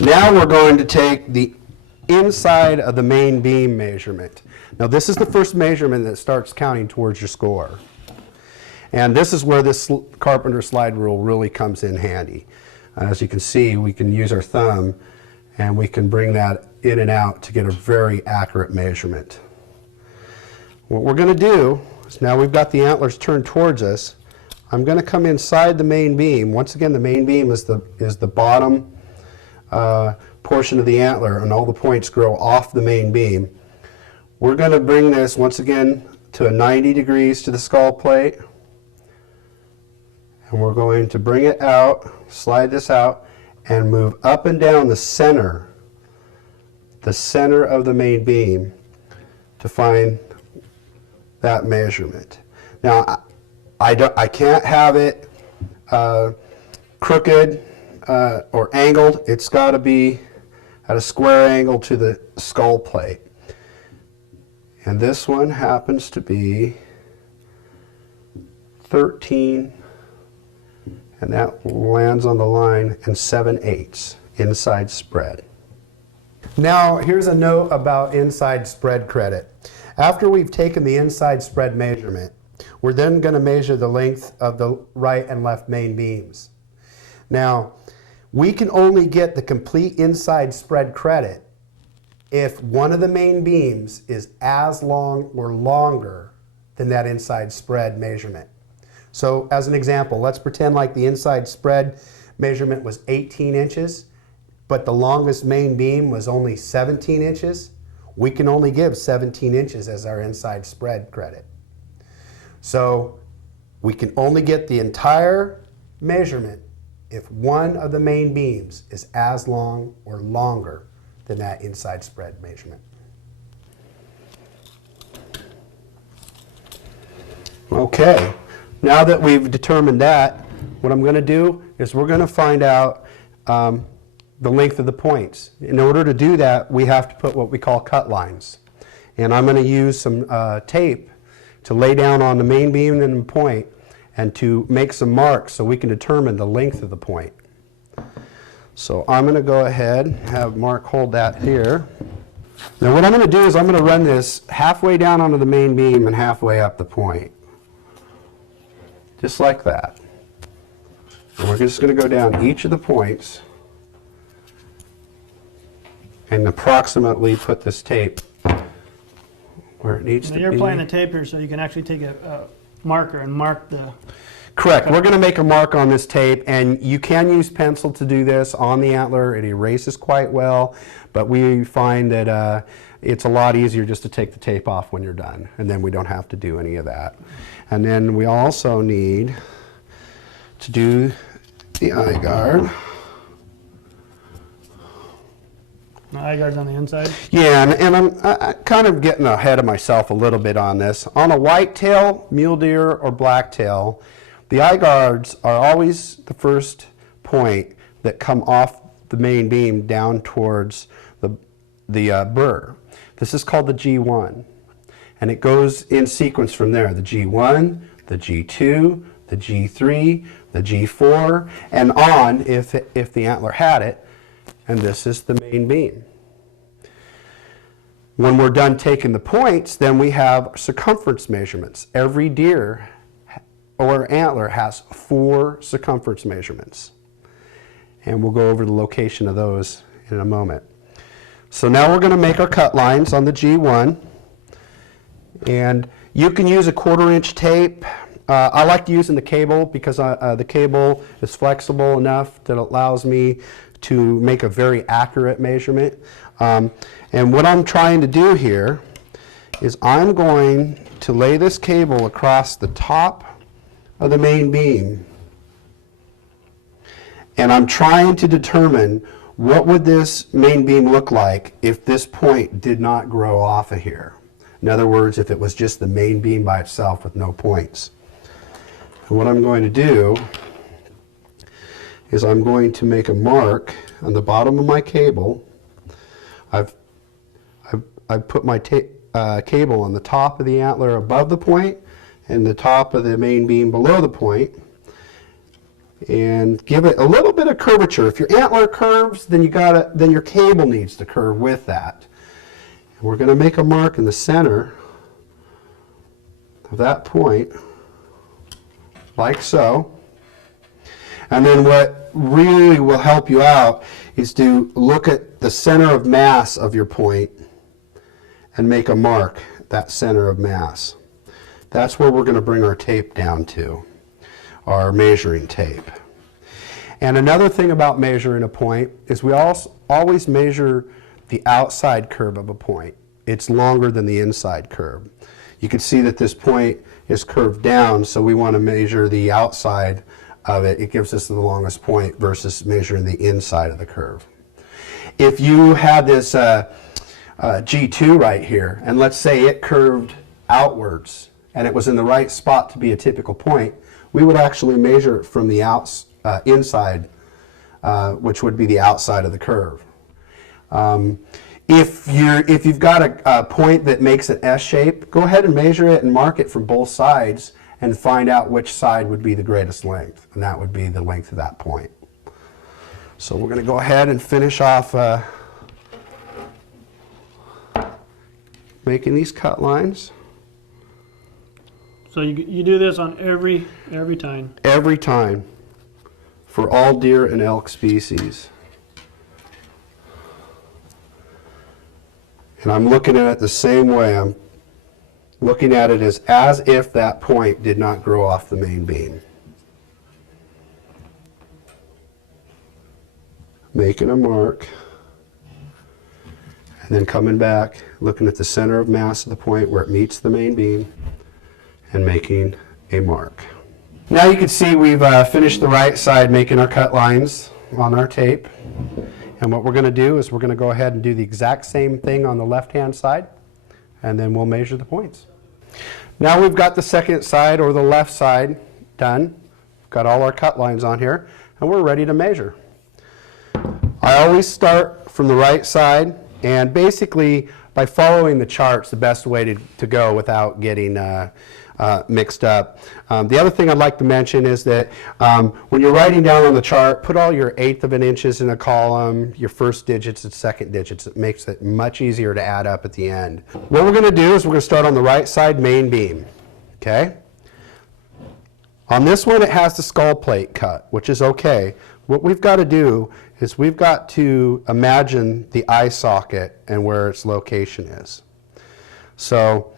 Now we're going to take the inside of the main beam measurement. Now this is the first measurement that starts counting towards your score. And this is where this carpenter slide rule really comes in handy. As you can see, we can use our thumb and we can bring that in and out to get a very accurate measurement. What we're going to do is, now we've got the antlers turned towards us, I'm going to come inside the main beam. Once again, the main beam is the bottom portion of the antler, and all the points grow off the main beam. We're going to bring this once again to a 90 degrees to the skull plate, and we're going to bring it out, slide this out, and move up and down the center of the main beam to find that measurement. Now, I can't have it crooked or angled. It's got to be at a square angle to the skull plate. And this one happens to be 13, and that lands on the line, and 7/8 inside spread. Now here's a note about inside spread credit. After we've taken the inside spread measurement, we're then going to measure the length of the right and left main beams. Now, we can only get the complete inside spread credit if one of the main beams is as long or longer than that inside spread measurement. So as an example, let's pretend like the inside spread measurement was 18 inches, but the longest main beam was only 17 inches. We can only give 17 inches as our inside spread credit. So we can only get the entire measurement if one of the main beams is as long or longer than that inside spread measurement. Okay, now that we've determined that, what I'm going to do is we're going to find out the length of the points. In order to do that, we have to put what we call cut lines. And I'm going to use some tape to lay down on the main beam and the point, and to make some marks so we can determine the length of the point. So I'm going to go ahead and have Mark hold that here. Now what I'm going to do is I'm going to run this halfway down onto the main beam and halfway up the point. Just like that. And we're just going to go down each of the points and approximately put this tape where it needs to be. You're applying the tape here so you can actually take a marker and mark the... Correct. We're going to make a mark on this tape, and you can use pencil to do this on the antler. It erases quite well, but we find that it's a lot easier just to take the tape off when you're done, and then we don't have to do any of that. And then we also need to do the eye guard. The eye guard's on the inside? Yeah, and I'm kind of getting ahead of myself a little bit on this. On a whitetail, mule deer, or blacktail, the eye guards are always the first point that come off the main beam down towards the burr. This is called the G1, and it goes in sequence from there. The G1, the G2, the G3, the G4, and on if the antler had it, and this is the main beam. When we're done taking the points, then we have circumference measurements. Every deer or antler has 4 circumference measurements. And we'll go over the location of those in a moment. So now we're going to make our cut lines on the G1. And you can use a 1/4-inch tape. I like using the cable because the cable is flexible enough that it allows me to make a very accurate measurement. And what I'm trying to do here is I'm going to lay this cable across the top of the main beam, and I'm trying to determine what would this main beam look like if this point did not grow off of here. In other words, if it was just the main beam by itself with no points. And what I'm going to do is I'm going to make a mark on the bottom of my cable. I've put my cable on the top of the antler above the point and the top of the main beam below the point. and give it a little bit of curvature. If your antler curves, then then your cable needs to curve with that. And we're going to make a mark in the center of that point, like so. And then what really will help you out is to look at the center of mass of your point and make a mark, that center of mass. That's where we're going to bring our tape down to, our measuring tape. And another thing about measuring a point is we always measure the outside curve of a point. It's longer than the inside curve. You can see that this point is curved down, so we want to measure the outside of it. It gives us the longest point versus measuring the inside of the curve. If you had this G2 right here, and let's say it curved outwards, and it was in the right spot to be a typical point, we would actually measure it from the inside, which would be the outside of the curve. If you've got a point that makes an S shape, go ahead and measure it and mark it from both sides and find out which side would be the greatest length, and that would be the length of that point. So we're going to go ahead and finish off making these cut lines. So you do this on every tine? Every time, for all deer and elk species. And I'm looking at it the same way. I'm looking at it as if that point did not grow off the main beam. Making a mark, and then coming back, looking at the center of mass of the point where it meets the main beam, and making a mark. Now you can see we've finished the right side making our cut lines on our tape. And what we're going to do is we're going to go ahead and do the exact same thing on the left-hand side, and then we'll measure the points. Now we've got the second side, or the left side, done. We've got all our cut lines on here, and we're ready to measure. I always start from the right side, and basically by following the charts, the best way to go without getting mixed up. The other thing I'd like to mention is that when you're writing down on the chart, put all your 1/8 of an inches in a column, your first digits and second digits. It makes it much easier to add up at the end. What we're going to do is we're going to start on the right side main beam. Okay? On this one it has the skull plate cut, which is okay. What we've got to do is we've got to imagine the eye socket and where its location is. So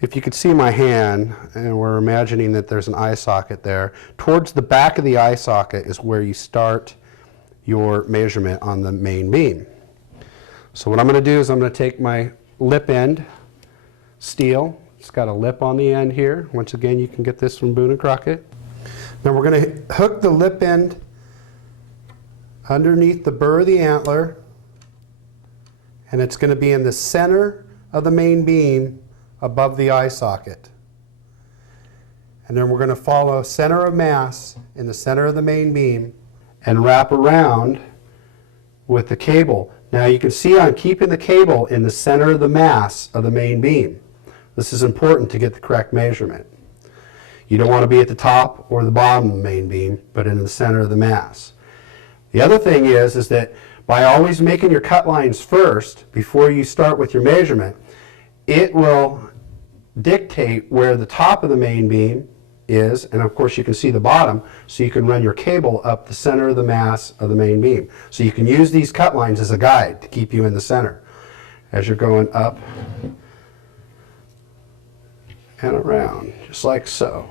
if you could see my hand, and we're imagining that there's an eye socket there, towards the back of the eye socket is where you start your measurement on the main beam. So what I'm going to do is I'm going to take my lip end steel. It's got a lip on the end here. Once again, you can get this from Boone & Crockett. Now we're going to hook the lip end underneath the burr of the antler, and it's going to be in the center of the main beam above the eye socket. And then we're going to follow center of mass in the center of the main beam and wrap around with the cable. Now you can see I'm keeping the cable in the center of the mass of the main beam. This is important to get the correct measurement. You don't want to be at the top or the bottom of the main beam, but in the center of the mass. The other thing is that by always making your cut lines first before you start with your measurement, it will dictate where the top of the main beam is, and of course you can see the bottom, so you can run your cable up the center of the mass of the main beam. So you can use these cut lines as a guide to keep you in the center as you're going up and around, just like so.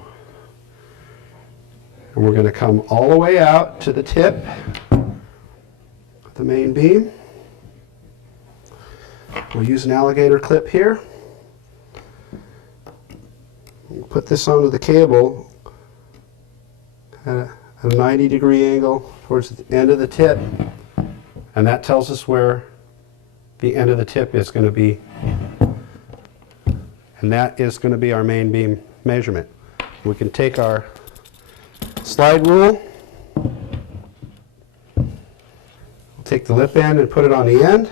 And we're going to come all the way out to the tip of the main beam. We'll use an alligator clip here. We'll put this onto the cable at a 90-degree angle towards the end of the tip, and that tells us where the end of the tip is going to be, and that is going to be our main beam measurement. We can take our slide rule, we'll take the lip end and put it on the end.